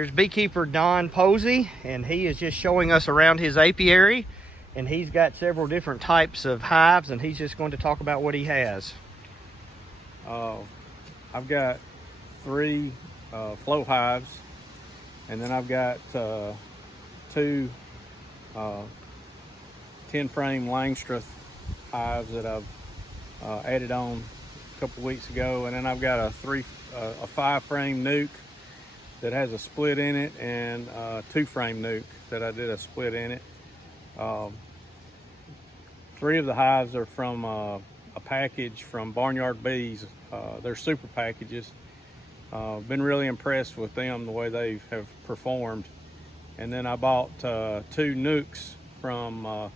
Here's beekeeper Don Posey, and he is just showing us around his apiary, and he's got several different types of hives, and he's just going to talk about what he has. I've got 3 flow hives, and then I've got 2 10-frame langstroth hives that I've added on a couple weeks ago, and then I've got a 5-frame nuke that has a split in it, and a 2-frame nuke that I did a split in it. 3 of the hives are from a package from Barnyard Bees. They're super packages. Been really impressed with them, the way they have performed. And then I bought 2 nukes from a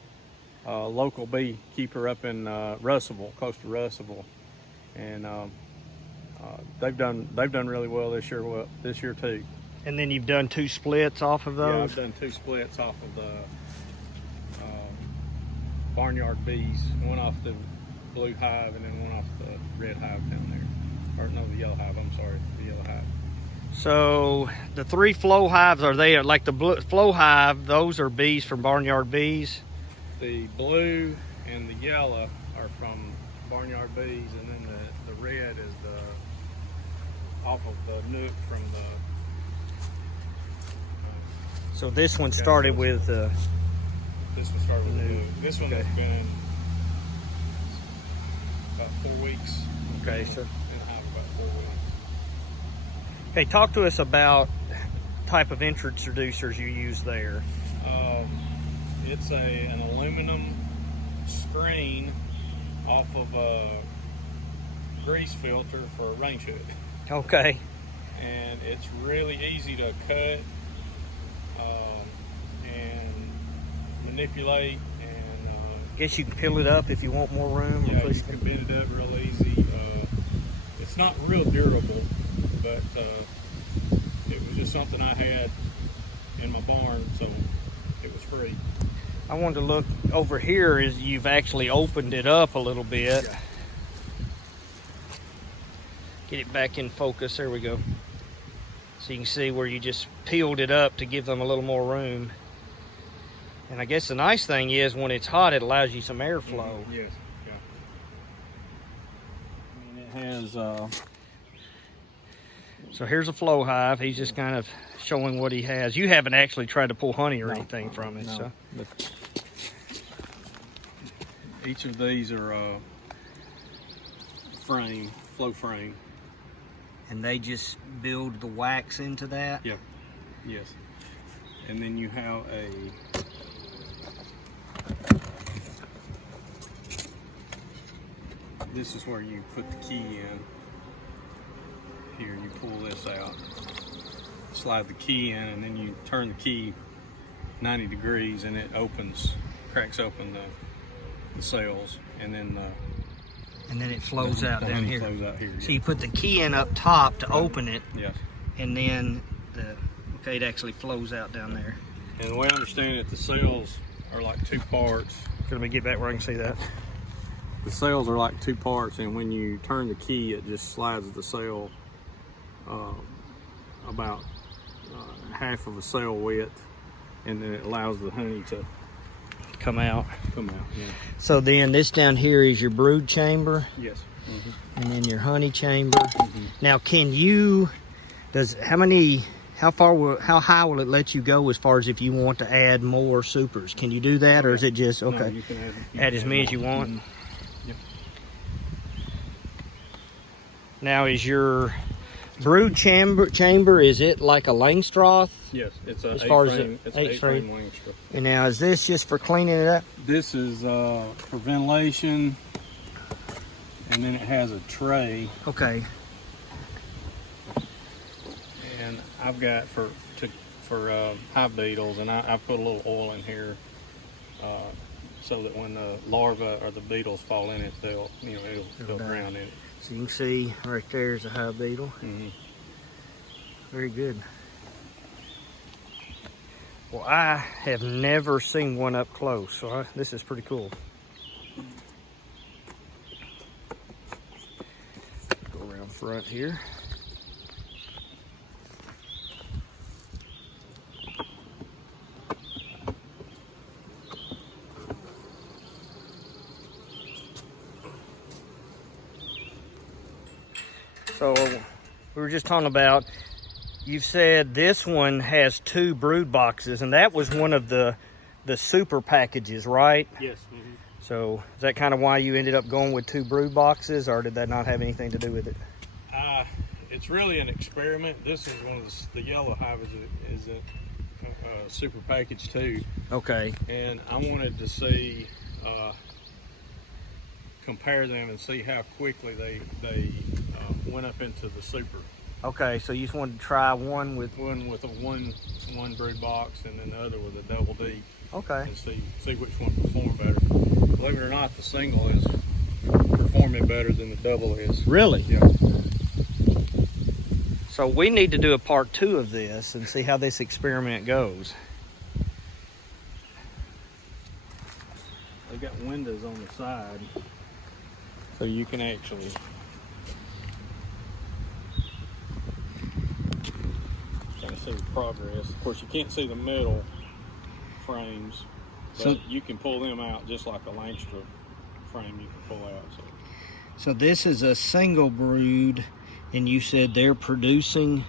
local beekeeper up in Russellville, close to Russellville, and they've done really well this year too. And then you've done 2 splits off of those? Yeah, I've done 2 splits off of the Barnyard Bees, one off the blue hive and then one off the red hive down there. Or no, the yellow hive, I'm sorry, the yellow hive. So the 3 flow hives, are they like the flow hive? Those are bees from Barnyard Bees? The blue and the yellow are from Barnyard Bees, and then the red is off of the nuke from the. So this one started with. This one started with the nuke. This one has been about 4 weeks. Okay, so. In the hive about 4 weeks. Okay, talk to us about type of introducers you use there. It's an aluminum screen off of a grease filter for a range hood. Okay. And it's really easy to cut and manipulate, and guess you can peel it up if you want more room. Yeah, you can bend it up real easy. It's not real durable, but it was just something I had in my barn, so it was free. I wanted to look over here as you've actually opened it up a little bit. Yeah. Get it back in focus, there we go. So you can see where you just peeled it up to give them a little more room. And I guess the nice thing is when it's hot, it allows you some airflow. Yes, yeah. I mean, it has... So here's a flow hive. He's just kind of showing what he has. You haven't actually tried to pull honey or anything from it. No, so. But each of these are flow frame. And they just build the wax into that? Yeah, yes. And then you have this is where you put the key in. Here, you pull this out, slide the key in, and then you turn the key 90 degrees, and it cracks open the cells, and then it flows out down here. Flows out here. So you put the key in up top to open it. Yes. And then it actually flows out down there. And the way I understand it, the cells are like 2 parts. Let me get back where I can see that. The cells are like 2 parts, and when you turn the key, it just slides the cell about half of a cell width, and then it allows the honey to come out. Yeah. So then this down here is your brood chamber. Yes. Mm-hmm. And then your honey chamber. Mm-hmm. Now, how high will it let you go as far as if you want to add more supers? Can you do that, or is it just okay? No, you can add as many as you want. Mm-hmm. Yep. Now, is your brood chamber, is it like a langstroth? Yes, it's a as far as it's an 8-frame langstroth. And now, is this just for cleaning it up? This is for ventilation, and then it has a tray. Okay. And I've got for hive beetles, and I put a little oil in here so that when the larvae or the beetles fall in it, they'll drown in it. So you can see right there's a hive beetle. Mm-hmm. Very good. Well, I have never seen one up close, so this is pretty cool. Go around front here. So we were just talking about, you've said this one has 2 brood boxes, and that was one of the super packages, right? Yes. So is that kind of why you ended up going with 2 brood boxes, or did that not have anything to do with it? It's really an experiment. This is one of the yellow hive is a super package too. Okay. And I wanted to see, compare them and see how quickly they went up into the super. Okay, so you just wanted to try one with a one brood box and then the other with a double D. Okay. And see which one performed better. Believe it or not, the single is performing better than the double is. Really? Yeah. So we need to do a part 2 of this and see how this experiment goes. They got windows on the side, so you can actually kind of see the progress. Of course, you can't see the middle frames, but so you can pull them out just like a langstroth frame you can pull out. So this is a single brood, and you said they're producing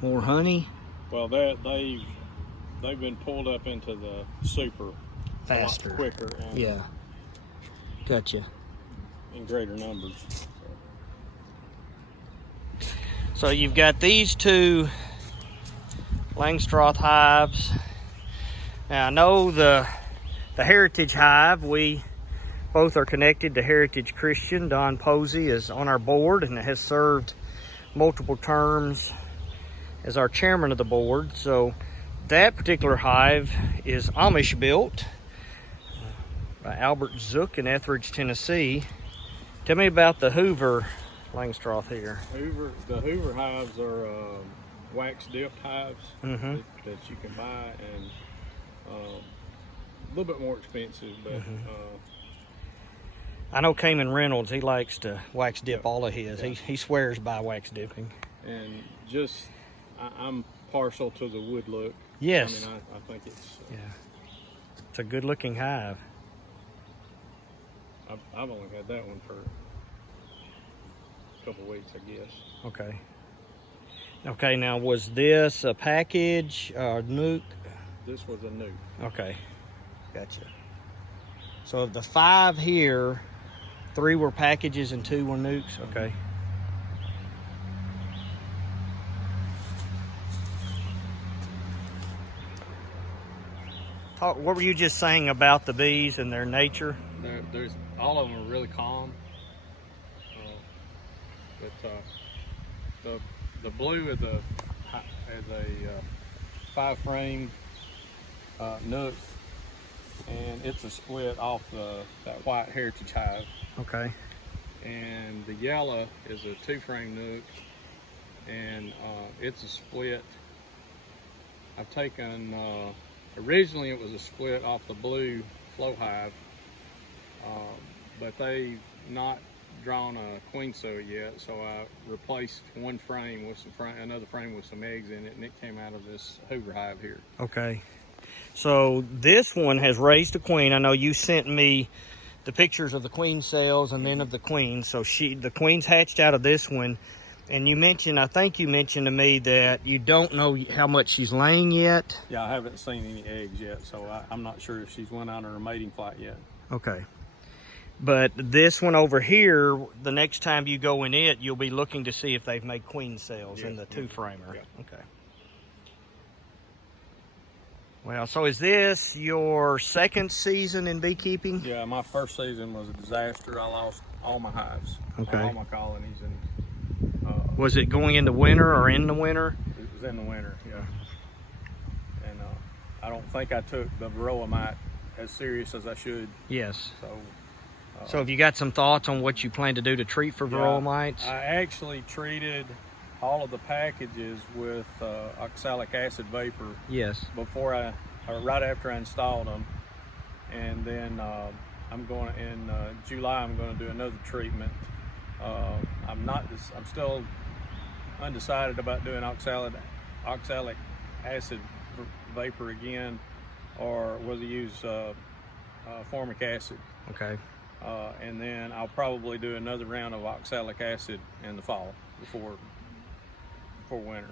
more honey? Well, they've been pulled up into the super Faster. a lot quicker. And yeah. Gotcha. In greater numbers. So you've got these 2 langstroth hives. Now I know the Heritage Hive, we both are connected to Heritage Christian. Don Posey is on our board and has served multiple terms as our chairman of the board. So that particular hive is Amish built by Albert Zook in Etheridge, Tennessee. Tell me about the Hoover langstroth here. The Hoover hives are wax dipped hives Mm-hmm. that you can buy, and a little bit more expensive, but I know Cayman Reynolds, he likes to wax dip Yeah. all of his. Yeah. He swears by wax dipping. and just I'm partial to the wood look. Yes. I mean, I think it's Yeah. It's a good looking hive. I've only had that one for a couple of weeks, I guess. Okay. Okay, now was this a package or nuke? This was a new. Okay, gotcha. So of the 5 here, 3 were packages and 2 were nukes? Okay. What were you just saying about the bees and their nature? There's all of them are really calm, but the blue is a 5-frame nook, and it's a split off that white Heritage Hive. Okay. And the yellow is a 2-frame nook, and it's a split. I've taken originally it was a split off the blue flow hive, but they've not drawn a queen cell yet, so I replaced one frame with another frame with some eggs in it, and it came out of this Hoover hive here. Okay. So this one has raised a queen. I know you sent me the pictures of the queen cells and then of the queen. So the queen's hatched out of this one. And you mentioned, I think you mentioned to me that you don't know how much she's laying yet. Yeah, I haven't seen any eggs yet, so I'm not sure if she's went out on her mating flight yet. Okay. But this one over here, the next time you go in it, you'll be looking to see if they've made queen cells in the 2-framer. Yeah. Okay. Well, so is this your 2nd season in beekeeping? Yeah, my first season was a disaster. I lost all my hives, Okay. all my colonies, and Was it going into winter or in the winter? it was in the winter, yeah. And I don't think I took the varroa mite as serious as I should. Yes. So, So have you got some thoughts on what you plan to do to treat for varroa mites? I actually treated all of the packages with oxalic acid vapor Yes. before right after I installed them, and then I'm going in July. I'm going to do another treatment. I'm still undecided about doing oxalic acid vapor again, or whether use formic acid. Okay. And then I'll probably do another round of oxalic acid in the fall. before winter.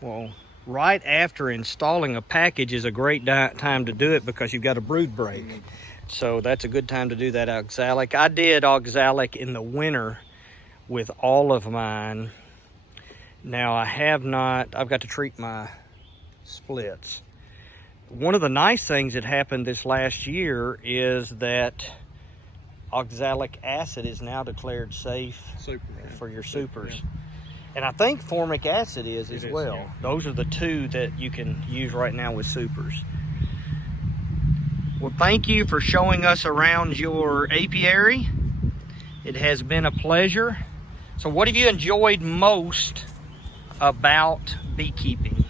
Well, right after installing a package is a great time to do it because you've got a brood break. So that's a good time to do that oxalic. I did oxalic in the winter with all of mine. Now I've got to treat my splits. One of the nice things that happened this last year is that oxalic acid is now declared safe for your supers. Yeah. And I think formic acid is as well. Yeah. Those are the two that you can use right now with supers. Well, thank you for showing us around your apiary. It has been a pleasure. So what have you enjoyed most about beekeeping?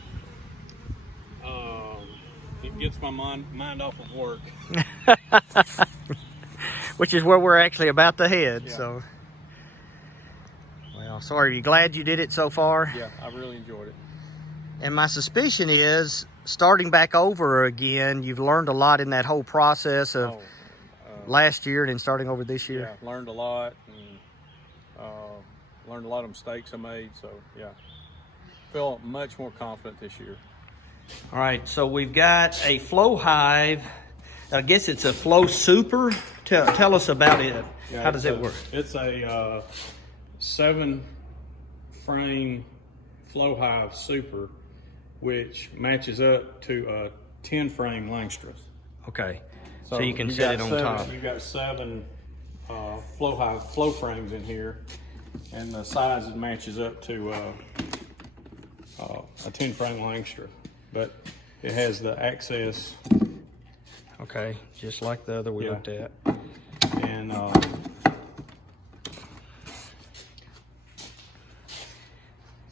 It gets my mind off of work. Which is where we're actually about to head. Yeah. So, well, so are you glad you did it so far? Yeah, I really enjoyed it. And my suspicion is, starting back over again, you've learned a lot in that whole process of last year and then starting over this year. Yeah, learned a lot, and learned a lot of mistakes I made. So yeah, feel much more confident this year. All right, so we've got a flow hive. I guess it's a flow super. Tell us about it. Yeah, how does it work? It's a 7-frame flow hive super, which matches up to a 10-frame langstroth. Okay, so you can set it on top. You've got 7 flow frames in here, and the size it matches up to a 10-frame langstroth. But it has the access. Okay, just like the other we looked at. And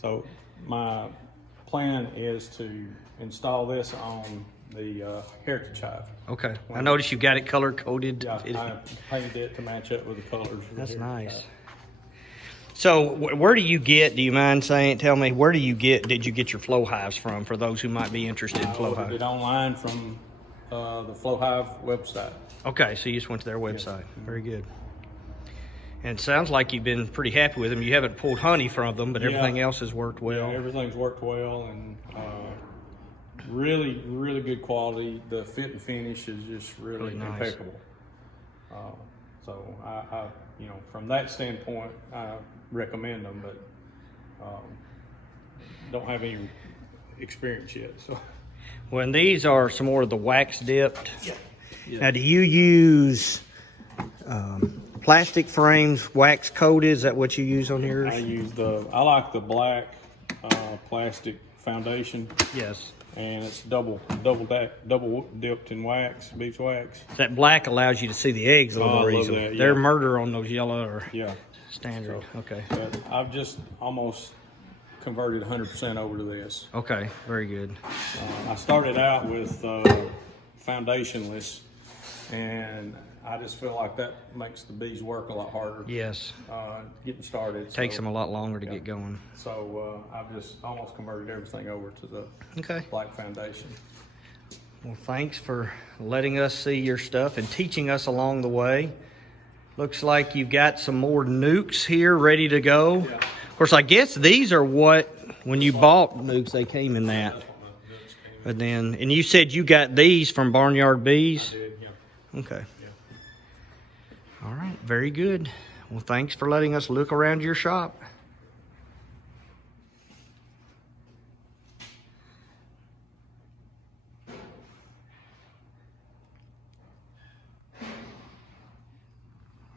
so my plan is to install this on the Heritage Hive. Okay, I noticed you got it color coded. Yeah, I painted it to match up with the colors. That's nice. Hive. So where do you you mind tell me, where did you get your flow hives from, for those who might be interested in flow hives? I ordered it online from the Flow Hive website. Okay, so you just went to their website. Yes. Very good. And it sounds like you've been pretty happy with them. You haven't pulled honey from them, but everything else has worked well. Yeah, everything's worked well, and really, really good quality. The fit and finish is just really nice. Impeccable. So I from that standpoint, I recommend them, but don't have any experience yet. So, well, and these are some more of the wax dipped. Yeah. Yeah. Now, do you use plastic frames, wax coated? Is that what you use on yours? I like the black plastic foundation. Yes. And it's double dipped in wax, beeswax. That black allows you to see the eggs a little more easily. That, yeah. They're murder on those yellow or standard. So, okay. But I've just almost converted 100% over to this. Okay, very good. I started out with foundationless, and I just feel like that makes the bees work a lot harder. Yes. Getting started. Takes them a lot longer to get going. So I've just almost converted everything over to the black foundation. Well, thanks for letting us see your stuff and teaching us along the way. Looks like you've got some more nukes here ready to go. Yeah. Of course, I guess these are when you bought nukes, they came in that. But then, and you said you got these from Barnyard Bees? I did, yeah. Okay. Yeah. All right, very good. Well, thanks for letting us look around your shop.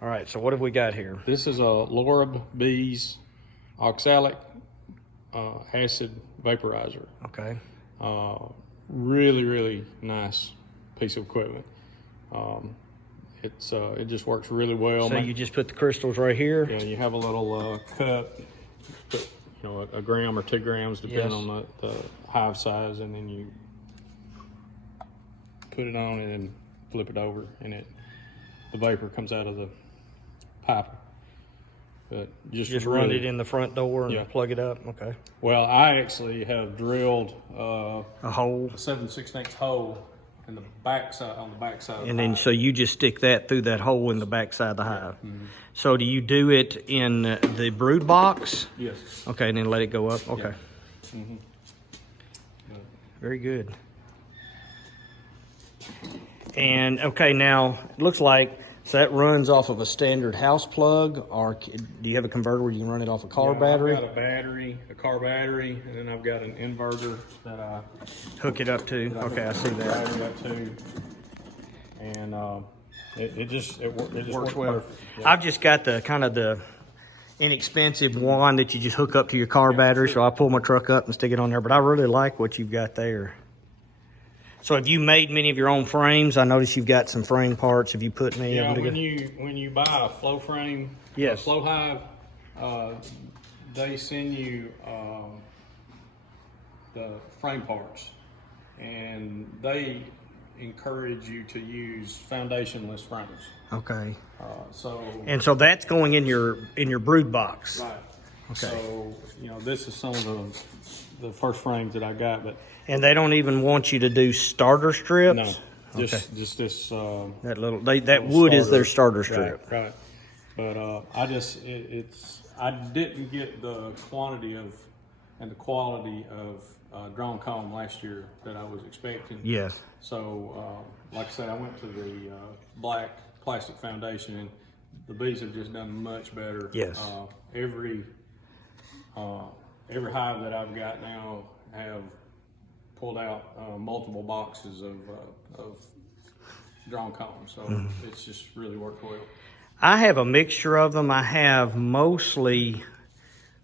All right, so what have we got here? This is a Lorab Bees Oxalic acid vaporizer. Okay. Really, really nice piece of equipment. It just works really well. So you just put the crystals right here? Yeah, you have a little cup, put, a gram or 2 grams depending on the hive size, and then you put it on and then flip it over, and the vapor comes out of the pipe. But just run it in the front door and plug it up. Okay. Well, I actually have drilled a hole, a 7/16 hole in the backside, on the backside. And of the then hive. so you just stick that through that hole in the backside of the hive. Mhm. So do you do it in the brood box? Yes. Okay, and then let it go up. Okay. Yeah. Mhm. Very good. And okay, now it looks like so that runs off of a standard house plug, or do you have a converter where you can run it off a car battery? I've got a battery, a car battery, and then I've got an inverter that I Hook it up to. Okay, I see that. battery up to, and it just works well. perfect. Yeah. I've just got the kind of the inexpensive one that you just hook up to your car battery, so I pull my truck up and stick it on there. But I really like what you've got there. So have you made many of your own frames? I noticed you've got some frame parts. Have you put any of them together? when you buy a flow frame, Yes. a flow hive, they send you the frame parts, and they encourage you to use foundationless frames. Okay. So And so that's going in your brood box. right. Okay. So this is some of the first frames that I got, but And they don't even want you to do starter strips? no, Okay. just this. That little that wood is their starter strip. Right. But I didn't get the quantity of and the quality of drawn comb last year that I was expecting. Yes. So like I said, I went to the black plastic foundation, and the bees have just done much better. Yes. Every hive that I've got now have pulled out multiple boxes of drawn comb, so it's just really worked well. I have a mixture of them. I have mostly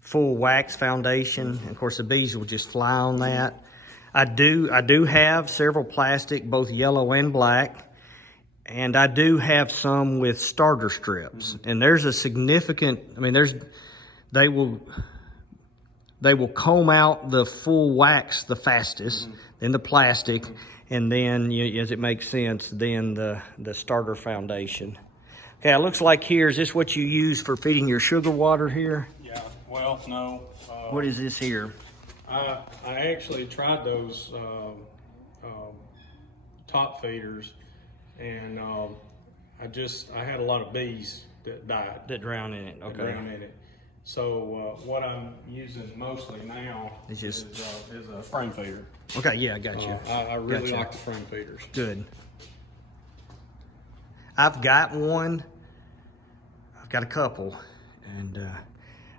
full wax foundation. Of course, the bees will just fly on that. I do have several plastic, both yellow and black, and I do have some with starter strips. And there's a significant. I mean, they will comb out the full wax the fastest, then the plastic, and then, as it makes sense, then the starter foundation. Okay, it looks like here, is this what you use for feeding your sugar water here? Yeah, well, no. What is this here? I actually tried those top feeders, and I had a lot of bees that died. That drown in it, that okay. drowned in it. So what I'm using mostly now It's is a frame feeder. Okay, yeah, I got you. I really Gotcha. like the frame feeders. Good. I've got one. I've got a couple, and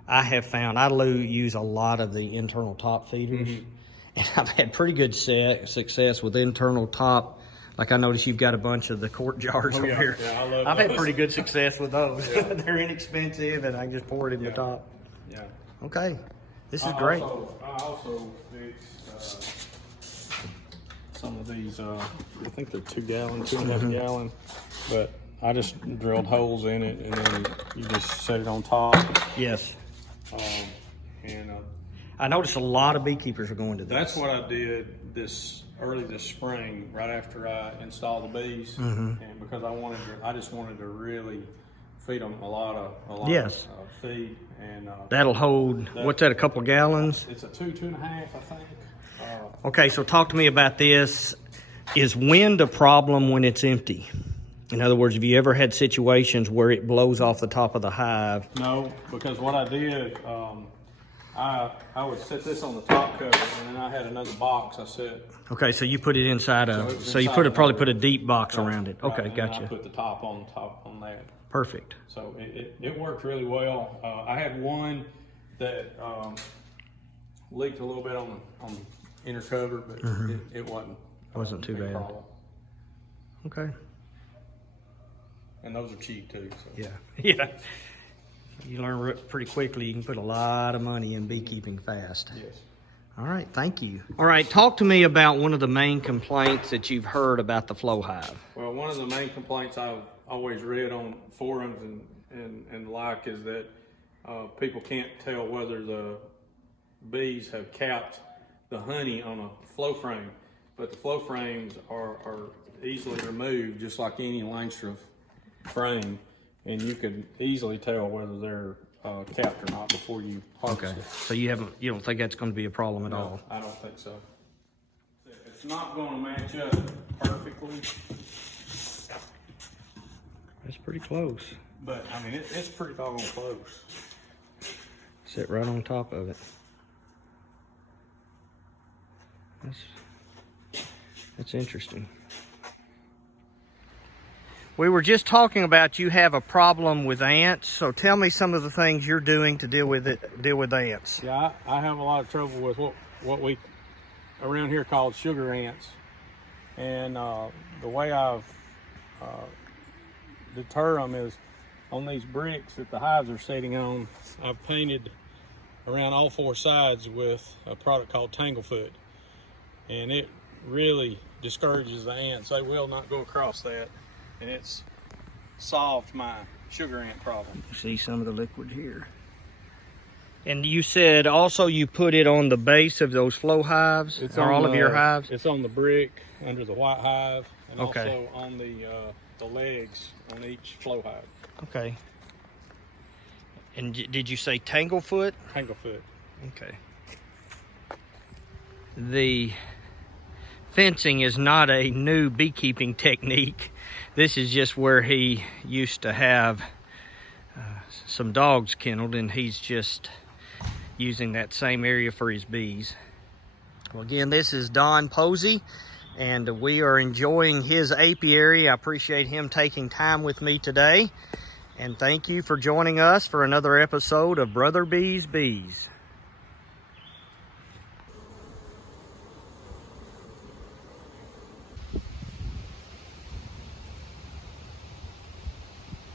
I have found I use a lot of the internal top feeders, and I've had pretty good success with internal top. Like I noticed you've got a bunch of the quart jars over here. Yeah, I love I've those. had pretty good success with those. They're inexpensive, and I just pour it in the top. Yeah. Okay, this is great. I also fixed some of these. I think they're 2 gallon, 2.5 gallon, but I just drilled holes in it, and then you just set it on top. Yes. And I noticed a lot of beekeepers are going to this. that's what I did early this spring, right after I installed the bees, and because I just wanted to really feed them a lot of Yes. feed, and That'll hold, what's that, a couple gallons? it's a 2.5, I think. Okay, so talk to me about this. Is wind a problem when it's empty? In other words, have you ever had situations where it blows off the top of the hive? No, because what I did, I would set this on the top cover, and then I had another box I set. Okay, so you put it inside so you probably put a deep box around it. Okay, Right, and gotcha. I put the top on that. Perfect. So it worked really well. I had one that leaked a little bit on the inner cover, but it wasn't Too a big bad. problem. Okay. And those are cheap too. So. Yeah. Yeah. You learn pretty quickly. You can put a lot of money in beekeeping fast. Yes. All right, thank you. All right, talk to me about one of the main complaints that you've heard about the flow hive. Well, one of the main complaints I've always read on forums and like is that people can't tell whether the bees have capped the honey on a flow frame, but the flow frames are easily removed just like any langstroth frame, and you can easily tell whether they're capped or not before you harvest Okay. it. So you don't think that's going to be a problem at all? I don't think so. not going to match up perfectly. That's pretty close. But I mean, it's pretty doggone close. Sit right on top of it. That's interesting. We were just talking about you have a problem with ants, so tell me some of the things you're doing to deal with ants. Yeah, I have a lot of trouble with what we around here called sugar ants, and the way I've deter them is on these bricks that the hives are sitting on. I've painted around all four sides with a product called Tanglefoot, and it really discourages the ants. They will not go across that, and it's solved my sugar ant problem. You see some of the liquid here. And you said also you put it on the base of those flow hives, or all of your hives? It's on the brick under the white hive, and okay. also on the legs on each flow hive. Okay. And did you say Tanglefoot? Tanglefoot. Okay. The fencing is not a new beekeeping technique. This is just where he used to have some dogs kenneled, and he's just using that same area for his bees. Well, again, this is Don Posey, and we are enjoying his apiary. I appreciate him taking time with me today, and thank you for joining us for another episode of Brother Bee's Bees.